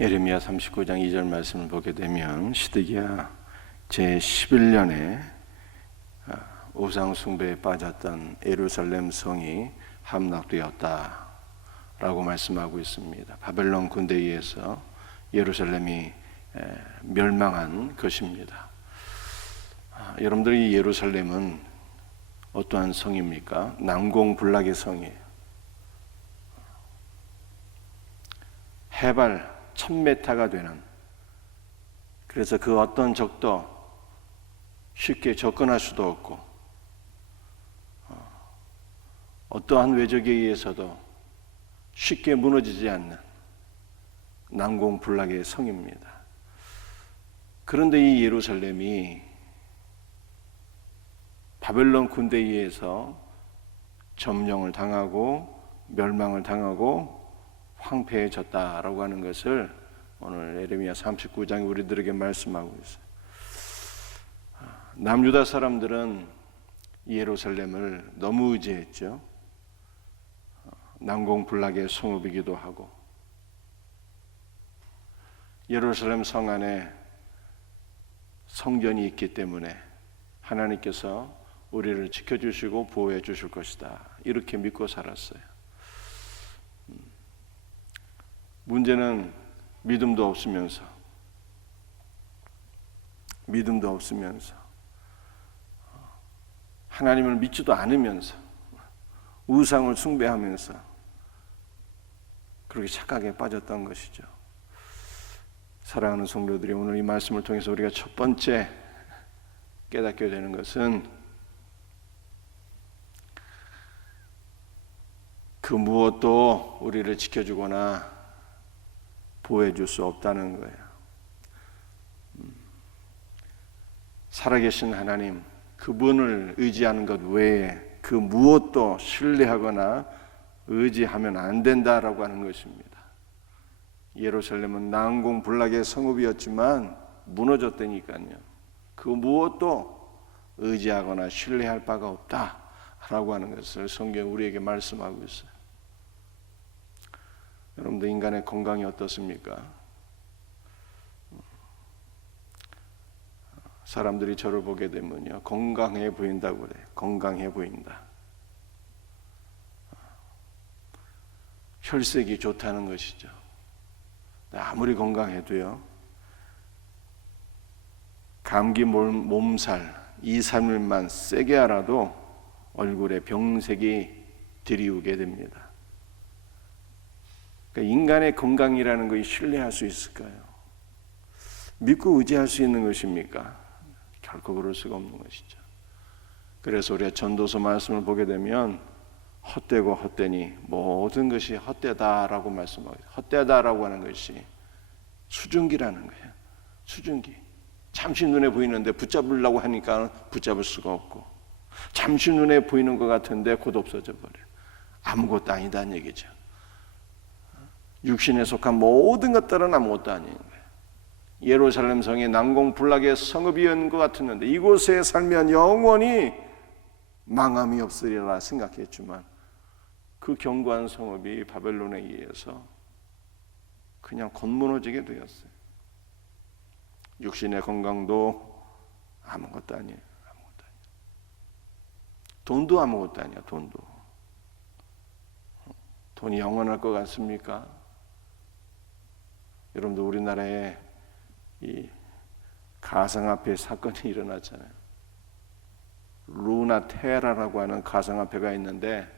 예레미야 39장 2절 말씀을 보게 되면 시드기야 제11년에 우상 숭배에 빠졌던 예루살렘 성이 함락되었다 라고 말씀하고 있습니다. 바벨론 군대에 의해서 예루살렘이 멸망한 것입니다. 여러분들이 예루살렘은 어떠한 성입니까? 난공불락의 성이에요. 해발 1000m가 되는, 그래서 그 어떤 적도 쉽게 접근할 수도 없고 어떠한 외적에 의해서도 쉽게 무너지지 않는 난공불락의 성입니다. 그런데 이 예루살렘이 바벨론 군대에 의해서 점령을 당하고 멸망을 당하고 황폐해졌다라고 하는 것을 오늘 예레미야 39장이 우리들에게 말씀하고 있어요. 남유다 사람들은 예루살렘을 너무 의지했죠. 난공불락의 성읍이기도 하고, 예루살렘 성 안에 성전이 있기 때문에 하나님께서 우리를 지켜주시고 보호해 주실 것이다, 이렇게 믿고 살았어요. 문제는 믿음도 없으면서 하나님을 믿지도 않으면서 우상을 숭배하면서 그렇게 착각에 빠졌던 것이죠. 사랑하는 성도들이, 오늘 이 말씀을 통해서 우리가 첫 번째 깨닫게 되는 것은 그 무엇도 우리를 지켜주거나 보호해 줄 수 없다는 거예요. 살아계신 하나님, 그분을 의지하는 것 외에 그 무엇도 신뢰하거나 의지하면 안 된다라고 하는 것입니다. 예루살렘은 난공불락의 성읍이었지만 무너졌다니까요. 그 무엇도 의지하거나 신뢰할 바가 없다라고 하는 것을 성경이 우리에게 말씀하고 있어요. 여러분들, 인간의 건강이 어떻습니까? 사람들이 저를 보게 되면요, 건강해 보인다고 그래요. 건강해 보인다. 혈색이 좋다는 것이죠. 아무리 건강해도요, 감기 몸살 2, 3일만 세게 알아도 얼굴에 병색이 들이우게 됩니다. 그러니까 인간의 건강이라는 것이 신뢰할 수 있을까요? 믿고 의지할 수 있는 것입니까? 결코 그럴 수가 없는 것이죠. 그래서 우리가 전도서 말씀을 보게 되면 헛되고 헛되니 모든 것이 헛되다라고 말씀하고, 헛되다라고 하는 것이 수증기라는 거예요. 수증기. 잠시 눈에 보이는데 붙잡으려고 하니까 붙잡을 수가 없고, 잠시 눈에 보이는 것 같은데 곧 없어져 버려요. 아무것도 아니다는 얘기죠. 육신에 속한 모든 것들은 아무것도 아닌 거예요. 예루살렘 성이 난공불락의 성읍이었는 것 같았는데 이곳에 살면 영원히 망함이 없으리라 생각했지만 그 견고한 성읍이 바벨론에 의해서 그냥 곧무너지게 되었어요. 육신의 건강도 아무것도 아니에요. 돈도 아무것도 아니야. 돈이 영원할 것 같습니까? 여러분들, 우리나라에 이 가상화폐 사건이 일어났잖아요. 루나테라라고 하는 가상화폐가 있는데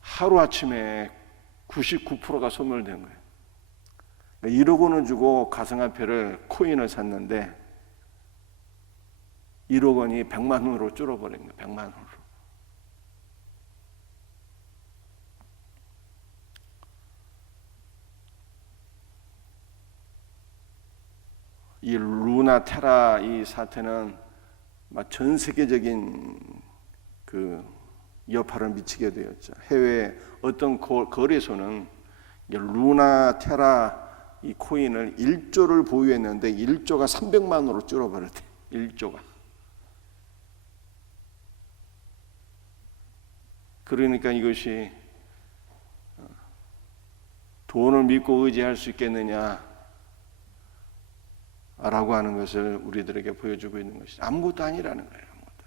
하루아침에 99%가 소멸된 거예요. 1억 원을 주고 가상화폐를, 코인을 샀는데 1억 원이 100만 원으로 줄어버린 거예요. 100만 원으로. 이 루나테라 이 사태는 전 세계적인 그 여파를 미치게 되었죠. 해외 어떤 거래소는 루나테라 이 코인을 1조를 보유했는데 1조가 300만 원으로 줄어버렸대. 1조가. 그러니까 이것이 돈을 믿고 의지할 수 있겠느냐 라고 하는 것을 우리들에게 보여주고 있는 것이 아무것도 아니라는 거예요. 아무것도.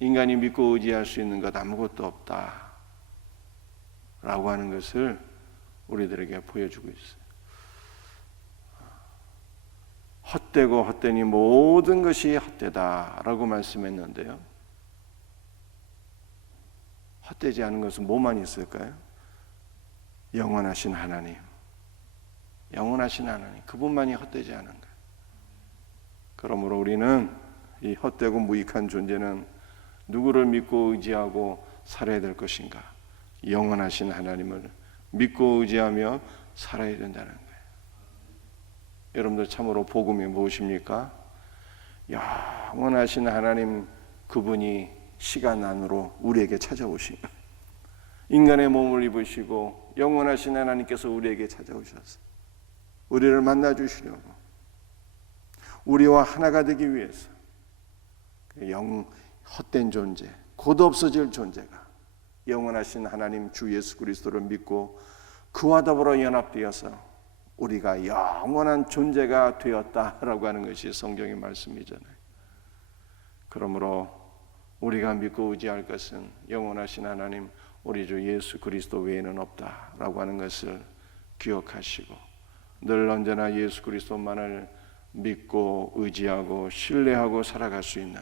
인간이 믿고 의지할 수 있는 것 아무것도 없다 라고 하는 것을 우리들에게 보여주고 있어요. 헛되고 헛되니 모든 것이 헛되다라고 말씀했는데요. 헛되지 않은 것은 뭐만 있을까요? 영원하신 하나님, 영원하신 하나님, 그분만이 헛되지 않은 거예요. 그러므로 우리는 이 헛되고 무익한 존재는 누구를 믿고 의지하고 살아야 될 것인가? 영원하신 하나님을 믿고 의지하며 살아야 된다는 거예요. 여러분들 참으로 복음이 무엇입니까? 영원하신 하나님, 그분이 시간 안으로 우리에게 찾아오신 거예요. 인간의 몸을 입으시고 영원하신 하나님께서 우리에게 찾아오셨어요. 우리를 만나주시려고, 우리와 하나가 되기 위해서 헛된 존재, 곧 없어질 존재가 영원하신 하나님 주 예수 그리스도를 믿고 그와 더불어 연합되어서 우리가 영원한 존재가 되었다라고 하는 것이 성경의 말씀이잖아요. 그러므로 우리가 믿고 의지할 것은 영원하신 하나님 우리 주 예수 그리스도 외에는 없다라고 하는 것을 기억하시고 늘 언제나 예수 그리스도만을 믿고 의지하고 신뢰하고 살아갈 수 있는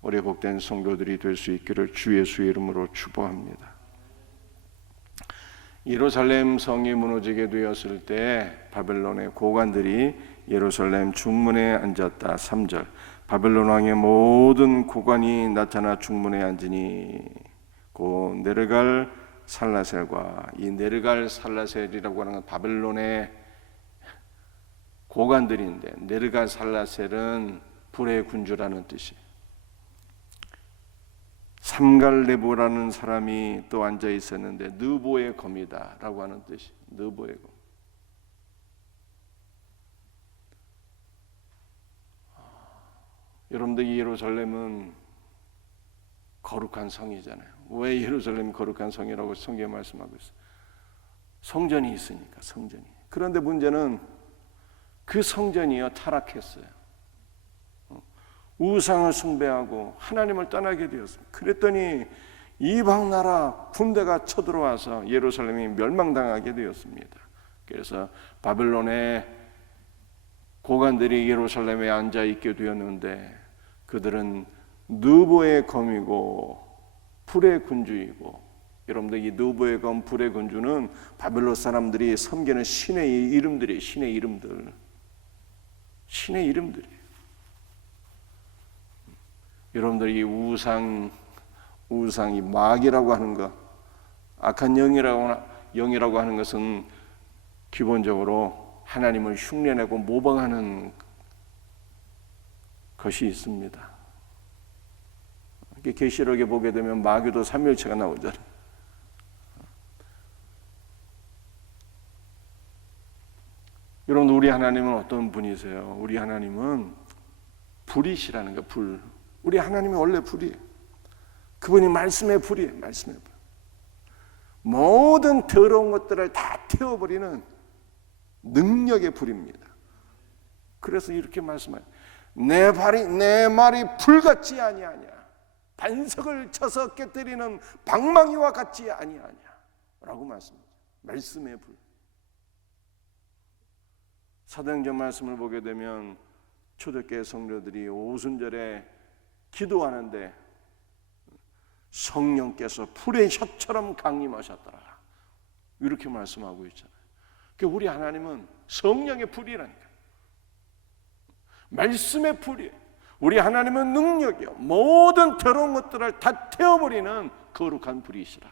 우리 복된 성도들이 될 수 있기를 주 예수의 이름으로 축복합니다. 예루살렘 성이 무너지게 되었을 때 바벨론의 고관들이 예루살렘 중문에 앉았다. 3절, 바벨론 왕의 모든 고관이 나타나 중문에 앉으니 곧 네르갈 살라셀과, 이 네르갈 살라셀이라고 하는 건 바벨론의 고관들인데, 네르갈 살라셀은 불의 군주라는 뜻이에요. 삼갈네보라는 사람이 또 앉아 있었는데 느보의 검이다 라고 하는 뜻이, 느보의 검. 여러분들, 이 예루살렘은 거룩한 성이잖아요. 왜 예루살렘이 거룩한 성이라고 성경에 말씀하고 있어요? 성전이 있으니까, 성전이. 그런데 문제는 그 성전이요 타락했어요. 우상을 숭배하고 하나님을 떠나게 되었습니다. 그랬더니 이방 나라 군대가 쳐들어와서 예루살렘이 멸망당하게 되었습니다. 그래서 바벨론의 고관들이 예루살렘에 앉아 있게 되었는데 그들은 느보의 검이고 불의 군주이고, 여러분들 이 느보의 검, 불의 군주는 바벨론 사람들이 섬기는 신의 이름들이, 신의 이름들, 신의 이름들이. 여러분들 이 우상이 마귀라고 하는 것, 악한 영이라고 하는 것은 기본적으로 하나님을 흉내내고 모방하는 것이 있습니다. 계시록에 보게 되면 마귀도 삼위일체가 나오잖아요. 여러분, 우리 하나님은 어떤 분이세요? 우리 하나님은 불이시라는 거예요. 불. 우리 하나님이 원래 불이에요. 그분이 말씀의 불이에요. 말씀의 불. 모든 더러운 것들을 다 태워버리는 능력의 불입니다. 그래서 이렇게 말씀해요. 내 말이 불같지 아니하냐, 반석을 쳐서 깨뜨리는 방망이와 같지 아니하냐 라고 말씀하죠. 말씀의 불. 사도행전 말씀을 보게 되면 초대교회 성도들이 오순절에 기도하는데 성령께서 불의 혀처럼 강림하셨더라, 이렇게 말씀하고 있잖아요. 그러니까 우리 하나님은 성령의 불이라니까, 말씀의 불이에요. 우리 하나님은 능력이요, 모든 더러운 것들을 다 태워버리는 거룩한 불이시라,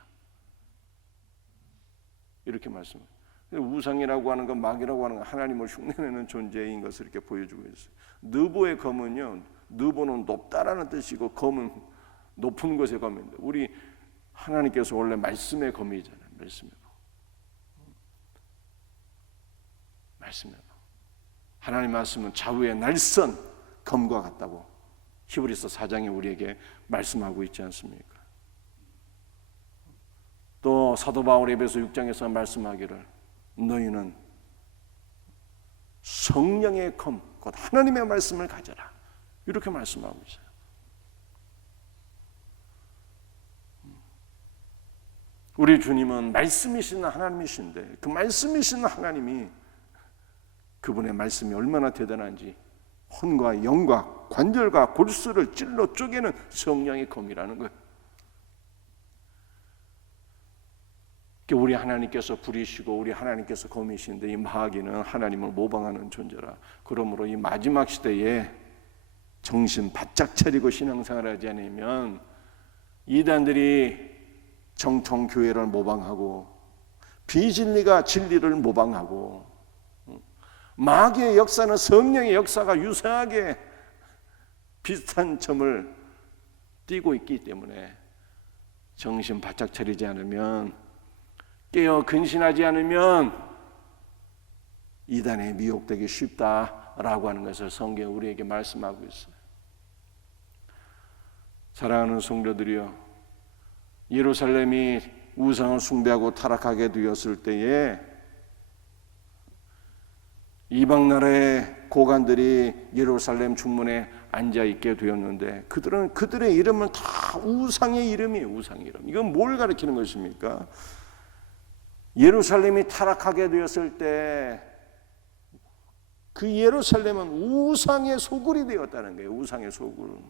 이렇게 말씀해요. 우상이라고 하는 건, 마귀라고 하는 건 하나님을 흉내내는 존재인 것을 이렇게 보여주고 있어요. 느보의 검은요, 느보는 높다라는 뜻이고 검은 높은 곳의 검인데, 우리 하나님께서 원래 말씀의 검이잖아요. 말씀의 검. 말씀의 검. 하나님 말씀은 좌우의 날선 검과 같다고 히브리서 4장에 우리에게 말씀하고 있지 않습니까? 또 사도 바울 에베소 6장에서 말씀하기를 너희는 성령의 검, 곧 하나님의 말씀을 가져라, 이렇게 말씀하고 있어요. 우리 주님은 말씀이신 하나님이신데 그 말씀이신 하나님이, 그분의 말씀이 얼마나 대단한지 혼과 영과 관절과 골수를 찔러 쪼개는 성령의 검이라는 거예요. 우리 하나님께서 불이시고 우리 하나님께서 검이신데 이 마귀는 하나님을 모방하는 존재라. 그러므로 이 마지막 시대에 정신 바짝 차리고 신앙생활을 하지 않으면 이단들이 정통 교회를 모방하고 비진리가 진리를 모방하고 마귀의 역사는 성령의 역사가 유사하게 비슷한 점을 띠고 있기 때문에 정신 바짝 차리지 않으면, 깨어 근신하지 않으면 이단에 미혹되기 쉽다라고 하는 것을 성경이 우리에게 말씀하고 있어요. 사랑하는 성도들이여, 예루살렘이 우상을 숭배하고 타락하게 되었을 때에 이방 나라의 고관들이 예루살렘 중문에 앉아 있게 되었는데 그들의 이름은 다 우상의 이름이에요. 우상의 이름. 이건 뭘 가리키는 것입니까? 예루살렘이 타락하게 되었을 때 그 예루살렘은 우상의 소굴이 되었다는 거예요. 우상의 소굴.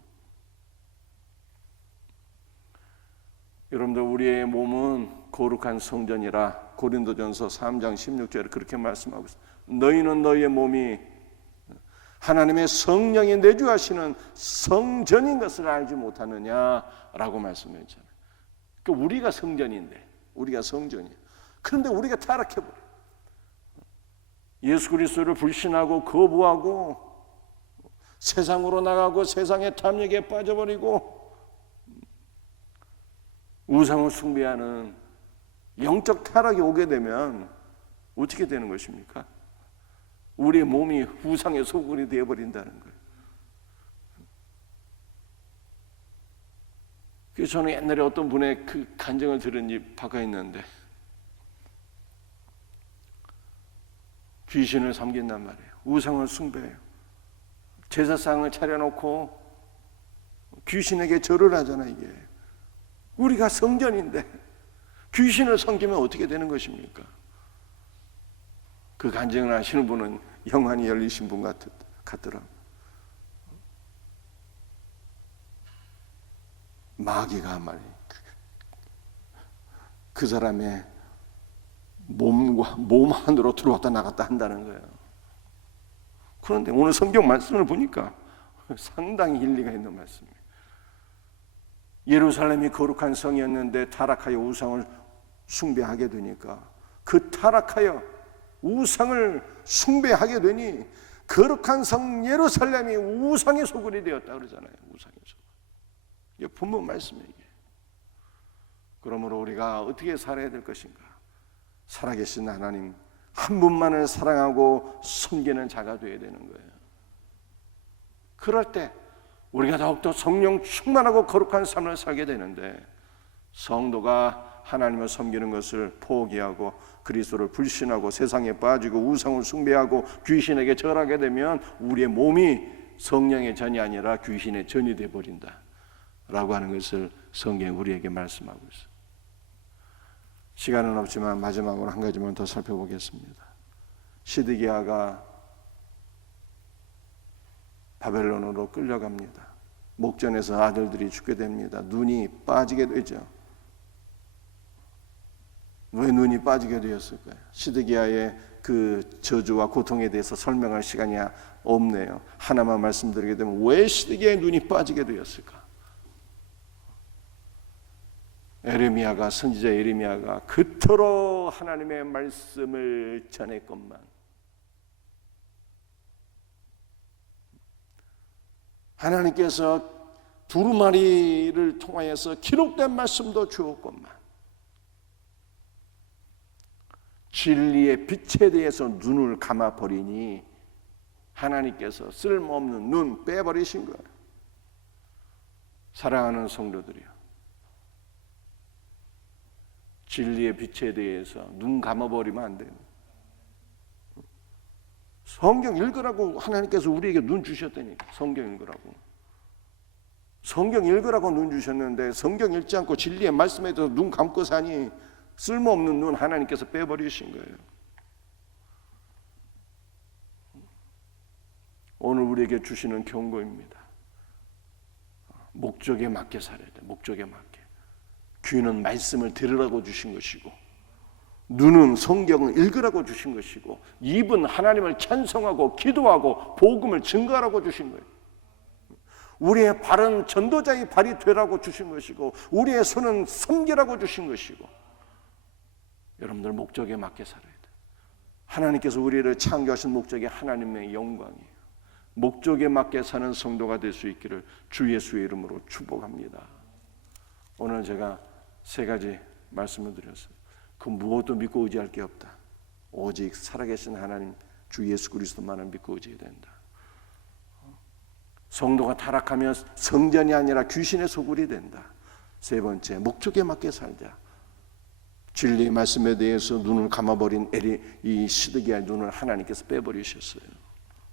여러분들, 우리의 몸은 거룩한 성전이라 고린도전서 3장 16절에 그렇게 말씀하고 있습니다. 너희는 너희의 몸이 하나님의 성령이 내주하시는 성전인 것을 알지 못하느냐라고 말씀했잖아요. 그러니까 우리가 성전인데, 우리가 성전이에요. 그런데 우리가 타락해버려요. 예수 그리스도를 불신하고 거부하고 세상으로 나가고 세상의 탐욕에 빠져버리고 우상을 숭배하는 영적 타락이 오게 되면 어떻게 되는 것입니까? 우리의 몸이 우상의 소굴이 되어버린다는 거예요. 그래서 저는 옛날에 어떤 분의 그 간증을 들은 바가 있는데, 귀신을 섬긴단 말이에요. 우상을 숭배해요. 제사상을 차려놓고 귀신에게 절을 하잖아요. 이게 우리가 성전인데 귀신을 섬기면 어떻게 되는 것입니까? 그 간증을 하시는 분은 영안이 열리신 분 같더라고요. 마귀가 말이에요, 그 사람의 몸 안으로 들어왔다 나갔다 한다는 거예요. 그런데 오늘 성경 말씀을 보니까 상당히 일리가 있는 말씀이에요. 예루살렘이 거룩한 성이었는데 타락하여 우상을 숭배하게 되니까, 그 타락하여 우상을 숭배하게 되니 거룩한 성 예루살렘이 우상의 소굴이 되었다 그러잖아요. 우상의 소굴. 이게 본문 말씀이에요. 그러므로 우리가 어떻게 살아야 될 것인가? 살아계신 하나님 한 분만을 사랑하고 섬기는 자가 되어야 되는 거예요. 그럴 때 우리가 더욱더 성령 충만하고 거룩한 삶을 살게 되는데, 성도가 하나님을 섬기는 것을 포기하고 그리스도를 불신하고 세상에 빠지고 우상을 숭배하고 귀신에게 절하게 되면 우리의 몸이 성령의 전이 아니라 귀신의 전이 되어버린다 라고 하는 것을 성경이 우리에게 말씀하고 있어요. 시간은 없지만 마지막으로 한 가지만 더 살펴보겠습니다. 시드기야가 바벨론으로 끌려갑니다. 목전에서 아들들이 죽게 됩니다. 눈이 빠지게 되죠. 왜 눈이 빠지게 되었을까요? 시드기야의 그 저주와 고통에 대해서 설명할 시간이 없네요. 하나만 말씀드리게 되면 왜 시드기야의 눈이 빠지게 되었을까? 에레미야가, 선지자 에레미야가 그토록 하나님의 말씀을 전했건만 하나님께서 두루마리를 통하여서 기록된 말씀도 주었건만 진리의 빛에 대해서 눈을 감아버리니 하나님께서 쓸모없는 눈 빼버리신 거예요. 사랑하는 성도들이요, 진리의 빛에 대해서 눈 감아버리면 안 돼요. 성경 읽으라고 하나님께서 우리에게 눈 주셨다니까. 성경 읽으라고. 성경 읽으라고 눈 주셨는데 성경 읽지 않고 진리의 말씀에 대해서 눈 감고 사니 쓸모없는 눈 하나님께서 빼버리신 거예요. 오늘 우리에게 주시는 경고입니다. 목적에 맞게 살아야 돼. 목적에 맞게. 귀는 말씀을 들으라고 주신 것이고, 눈은 성경을 읽으라고 주신 것이고, 입은 하나님을 찬송하고 기도하고 복음을 증거하라고 주신 거예요. 우리의 발은 전도자의 발이 되라고 주신 것이고, 우리의 손은 섬기라고 주신 것이고, 여러분들 목적에 맞게 살아야 돼요. 하나님께서 우리를 창조하신 목적이 하나님의 영광이에요. 목적에 맞게 사는 성도가 될 수 있기를 주 예수의 이름으로 축복합니다. 오늘 제가 3가지 말씀을 드렸어요. 그 무엇도 믿고 의지할 게 없다. 오직 살아계신 하나님 주 예수 그리스도만을 믿고 의지해야 된다. 성도가 타락하면 성전이 아니라 귀신의 소굴이 된다. 3번째, 목적에 맞게 살자. 진리의 말씀에 대해서 눈을 감아버린 이 시드기야의 눈을 하나님께서 빼버리셨어요.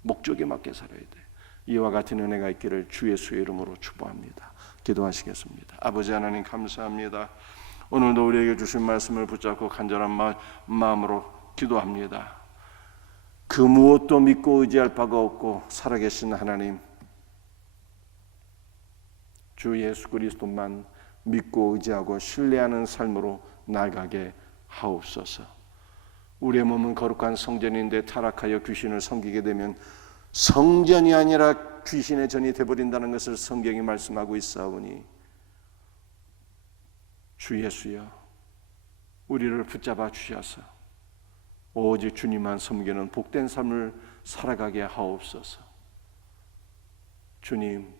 목적에 맞게 살아야 돼. 이와 같은 은혜가 있기를 주 예수의 이름으로 축복합니다. 기도하시겠습니다. 아버지 하나님 감사합니다. 오늘도 우리에게 주신 말씀을 붙잡고 간절한 마음으로 기도합니다. 그 무엇도 믿고 의지할 바가 없고 살아계신 하나님 주 예수 그리스도만 믿고 의지하고 신뢰하는 삶으로 나아가게 하옵소서. 우리의 몸은 거룩한 성전인데 타락하여 귀신을 섬기게 되면 성전이 아니라 귀신의 전이 되어버린다는 것을 성경이 말씀하고 있사오니 주 예수여 우리를 붙잡아 주셔서 오직 주님만 섬기는 복된 삶을 살아가게 하옵소서. 주님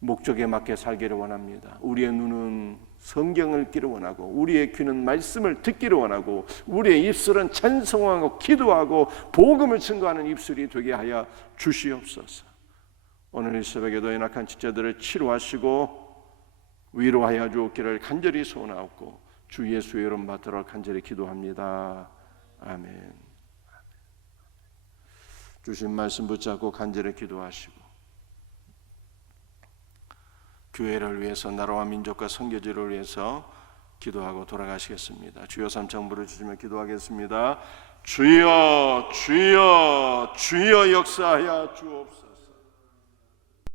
목적에 맞게 살기를 원합니다. 우리의 눈은 성경을 읽기를 원하고 우리의 귀는 말씀을 듣기를 원하고 우리의 입술은 찬송하고 기도하고 복음을 증거하는 입술이 되게 하여 주시옵소서. 오늘 이 새벽에도 연약한 지체들을 치료하시고 위로하여 주옵기를 간절히 소원하옵고 주 예수의 이름 받들어 간절히 기도합니다. 아멘. 주신 말씀 붙잡고 간절히 기도하시고 교회를 위해서 나라와 민족과 선교지를 위해서 기도하고 돌아가시겠습니다. 주여 삼창 부르주시며 기도하겠습니다. 주여 주여 주여 역사하여 주옵소서.